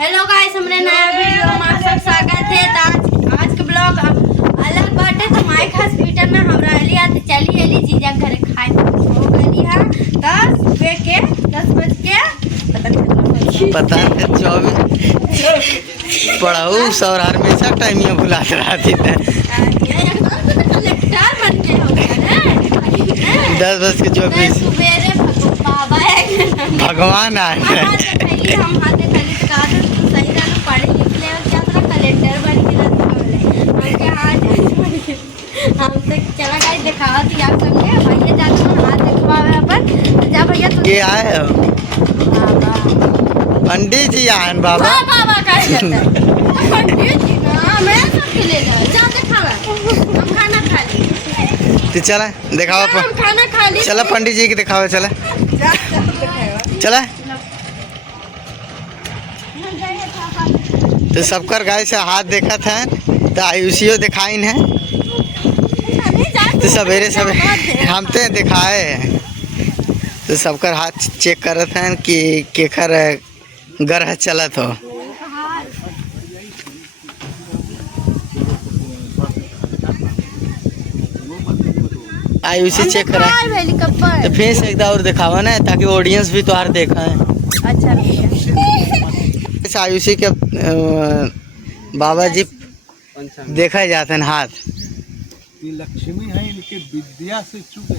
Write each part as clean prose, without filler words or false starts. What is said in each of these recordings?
Hello guys, हमारे नया video में आप सब स्वागत है। तो आज के ब्लॉग अलग बाटे। तो माइक हॉस्पिटल में हमरा लिया तो चली एली जीजा घर खाए हो गई है 10 बज के पता है 24 पढ़ाऊ सौर हमेशा टाइम में भुला रहा थी कलेक्टर बन के हो गया 10:24 सवेरे बाबा भगवान आए हम हाथे खाली का सही ना पढ़े लिखले और क्या तरह कलेक्टर बन के रखले हमके हाथ हम तो चला गाइस दिखावा थी आप सबके भैया जाते हैं हाथ दिखवावे अपन जा भैया तू ये आए हो पंडित जी आए बाबा। हां बाबा का पंडित जी ना मैं सब ले जा दिखावा हम खाना खा ली तो चला दिखावा हम खाना खा ली चला पंडित जी के दिखावा चला चला। तो सबकर गाय से हाथ देखा था तो आयुषियो दिखाइन है तो सवेरे सवेरे हम तो दिखाए हैं तो सबकर हाथ चेक करत हैं कि केकर ग्रह चलत हो। आयुषी चेक करा तो फिर से एक और दिखावा ना ताकि ऑडियंस भी तोहार देखा है। अच्छा आयुषी के बाबा जी देखा जाते हैं हाथ। ये लक्ष्मी है, इनके विद्या से चूक है,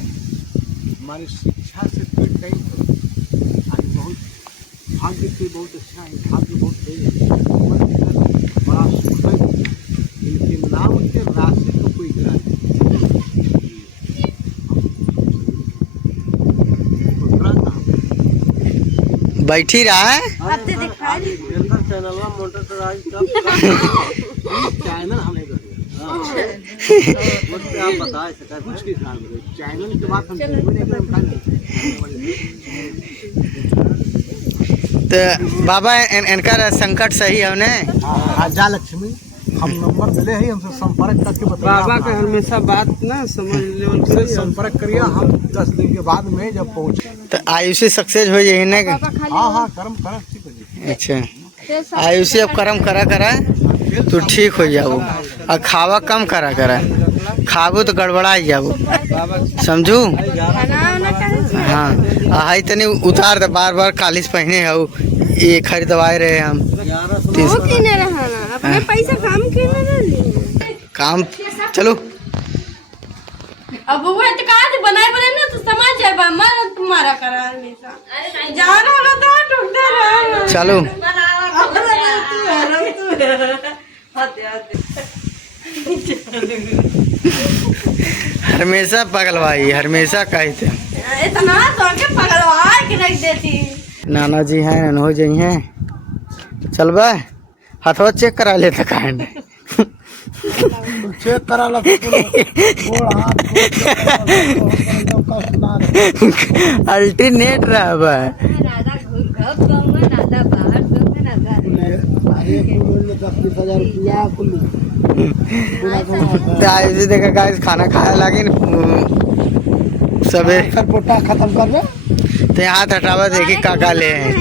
हमारे शिक्षा से पेट नहीं है। आज बहुत भाग्य से बहुत अच्छा है, भाग्य बहुत तेज है, बड़ा सुख है। इनके नाम के राशि को कोई गिरा नहीं। बैठी रहा है चैनल हमें आप बताए कुछ चैनल के बाद तो बाबा इनका संकट सही है उन्हें। राजा लक्ष्मी हम नंबर मिले हैं, हमसे संपर्क करके बताइए। बाबा का हमेशा बात ना समझ लेवल से संपर्क करिए। हम 10 दिन के बाद में जब पहुँचे तो आयुषी सक्सेस हो जाए ना। हाँ कर्म करा ठीक हो जाए। अच्छा आयुषी अब कर्म करा तो ठीक हो जाओ और खावा कम करा खाबू तो गड़बड़ा ही जाओ समझू। हाँ आई तनी उतार दे बार बार कालिस पहने हो ये खरीदवाए रहे हम अपने पैसा काम चलो। अब वो इतकाद बनाए ना तो समझ जाए मर तुम्हारा करा हमेशा जान होला तो टूटते रहो चलो हमेशा पगलवाई हमेशा कहते इतना तो के पगलवा के रख देती। नाना जी हैं हो जाई हैं चल बा हाथवा चेक करा लेता काहे चेक करा ला अल्टरनेट रहा बा आयुषी देखा गाइस खाना खाया लागिन सबे पोटा खत्म कर दे तो हाथ हटावा देखी काका ले हैं।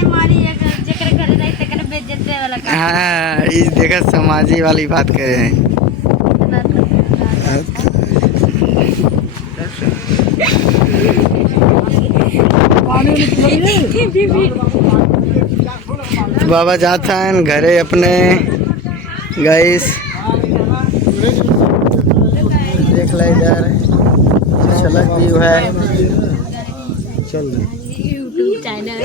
हाँ इस देखा समाजी वाली बात करे हैं। बाबा जाता है घरे अपने गाइस देख ला इधर झलक व्यू है चल यूट्यूब चैनल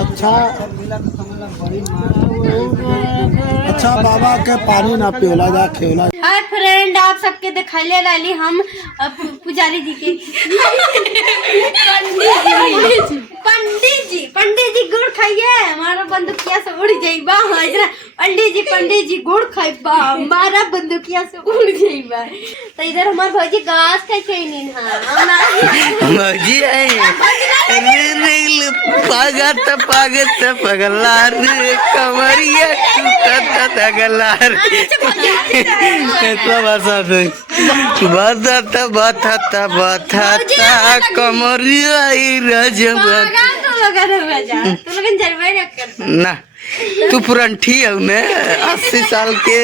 अच्छा बाबा के पानी ना पियोला जा खेला। हाय फ्रेंड, आप सबके दिखाइले लाली हम पुजारी जी के पंडित जी गुड़ खाइए हमारा बंदूकिया से उड़ जाइबा। पंडित जी गुड़ खाइबा हमारा बंदूकिया से उड़ जाइबा। तो इधर हमार भौजी गाछ का चैनिन हां भौजी है पागत पगला रे कमरिया टूटत तगला रे तो बसत बथत कमरिया रजब लोगन हुआ जा तू लोगन जलवे न कर ना तू पुरंठी है ने 80 साल के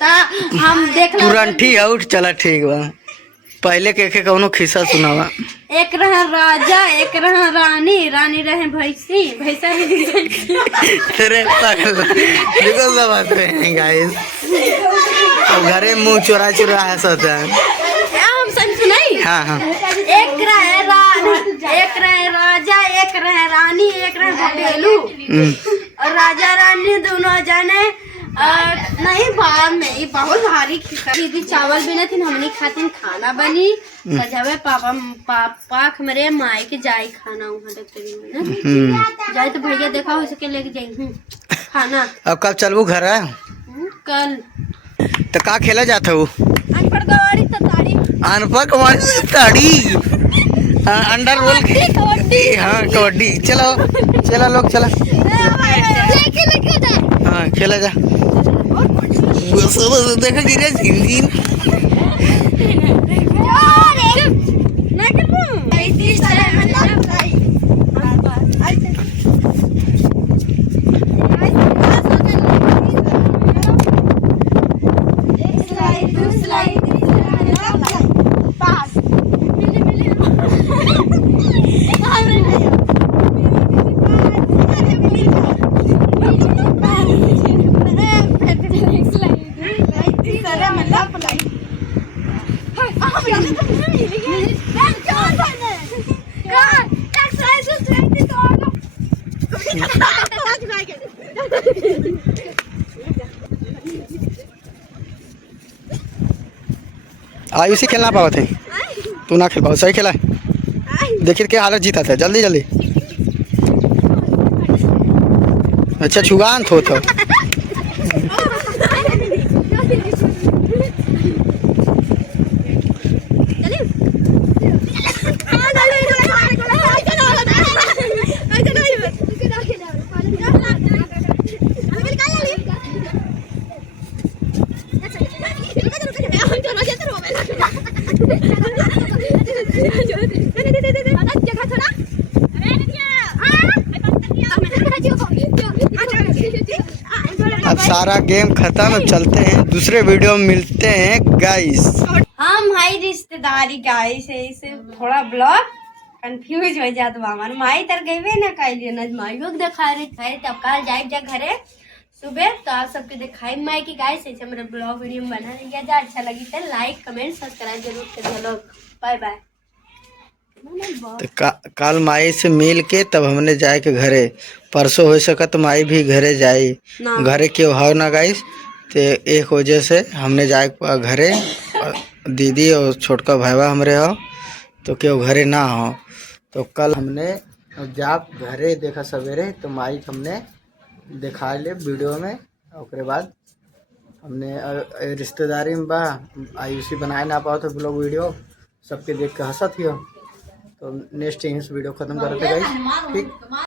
ता हम देख लो पुरंठी है। उठ चला ठीक बा। पहले के कौनो खिस्सा सुनावा। एक रहे राजा एक रहे रानी रानी रहे भैंसी भैंसा तेरे पागल देखो सब बात है गाइस। अब घरे मुंह चोरा चोरा है सोचा हम सब सुनाई। हाँ हाँ एक रहे राजा एक रहे रानी एक रहे घटेलू और राजा रानी दोनों जाने नहीं बाद में ये बहुत भारी खिस्सा। दीदी चावल भी नहीं हमने खातिर खाना बनी सजावे पापा हमरे माई के जाई खाना वहाँ तक जाए तो भैया देखा हो सके लेके जाई खाना। अब कब चलबू घर है? कल तो का खेला जाता हूँ? अनपढ़ गवारी तताड़ी अनपढ़ कवाड़ी ताड़ी अंडर रोल कबड्डी हाँ कबड्डी। चलो चला लोग चला लेके जा हाँ खेला जा। देखा गिरे झिन आयुषी खेलना पावा थे तू ना खेल पाओ। सही खेला देखिए क्या हालत जीता था जल्दी जल्दी। अच्छा छुगान थो तो अब सारा गेम खत्म। अब चलते हैं दूसरे वीडियो में मिलते हैं गाइस। हम हाई रिश्तेदारी गाइस ऐसे थोड़ा ब्लॉग कंफ्यूज हो जात बामन माई तर गईबे ना काइले ना माई लोग दिखा रहे थे तब कल जाए जा घरे सुबह तो आप सबके दिखाई माई की गाइस ऐसे मेरा ब्लॉग वीडियो बना रही जा। अच्छा लगी तो लाइक कमेंट सब्सक्राइब जरूर करिए लोग। Bye bye. तो कल माई से मिल के तब हमने जाए के घरे परसों हो सका तो माई भी घरे जाए घरे क्यों हो ना गाइस। तो एक वजह से हमने जाए घरे दीदी और छोटका भाईवा हमरे हो तो क्यों घरे ना हो। तो कल हमने जब घरे देखा सवेरे तो माई हमने दिखा ले वीडियो में। उसके बाद हमने रिश्तेदारी में बा आयुषी बनाए ना पाओ तो ब्लॉग वीडियो सबके देख के हंसत ही हो। तो नेक्स्ट वीडियो खत्म करते गाइस ठीक।